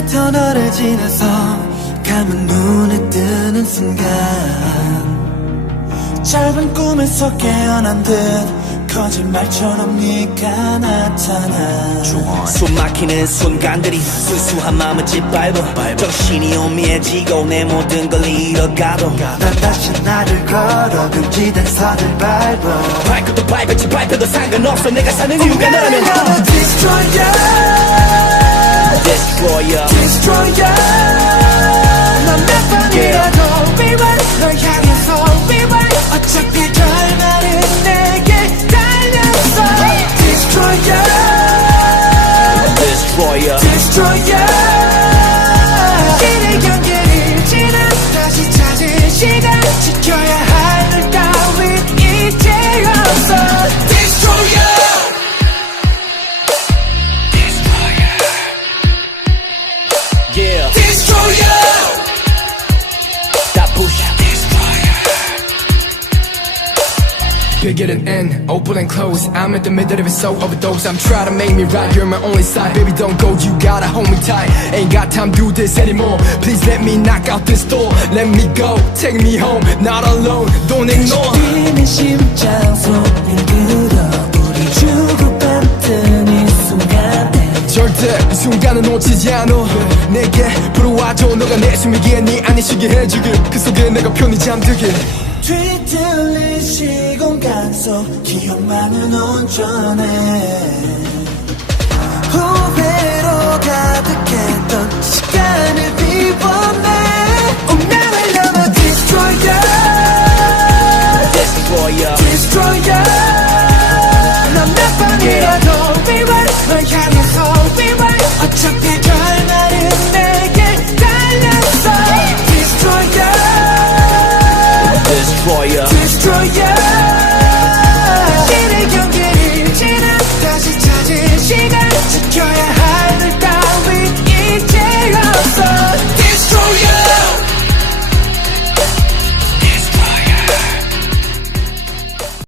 오늘부터 너를 지나서 감은 눈에 뜨는 순간 짧은 꿈에서 깨어난 듯 거짓말처럼 네가 나타나. 숨 막히는 순간들이 순수한 마음은 짓밟아. 정신이 오미해지고 내 모든 걸 잃어가도 난 다시 나를 걸어 금지된 선을 밟아. 발끝도 밟을지 밟혀도 상관없어. 내가 사는 이유가 너라면 Destroyer Destroyer Destroyer 넌 몇 번이라도 Rewrite 널 향해서 Rewrite 어차피 결말은 내게 달렸어. Destroyer Destroyer Destroyer 길의 경계를 지나 다시 찾을 시간 지켜야 할 널 따윈 이제 없어. Destroyer Yeah Destroyer 다 부셔 Bigger than N, open and close. I'm at the middle of it, so overdose. I'm trying to make me right, you're my only side. Baby, don't go, you gotta hold me tight. Ain't got time to do this anymore. Please let me knock out this door. Let me go, take me home, not alone, don't ignore. 뛰는 심장 소리를 들어 우리 주고받던 이 순간에 절대 이 순간은 놓치지 않아. 내게 불어와줘. 너가 내 숨이기에 네 안에 쉬게 해주길. 그 속에 내가 편히 잠들길. 뒤틀린 시공간 속 기억만은 온전해. 후회로 가득했던 시간을 비워내. 운명을 넘어 Destroyer Destroyer Destroyer 넌 몇 번이라도 Rewrite 널 향해서 Rewrite 어차피 결말은 내게 달렸어. Destroyer Destroyer Destroyer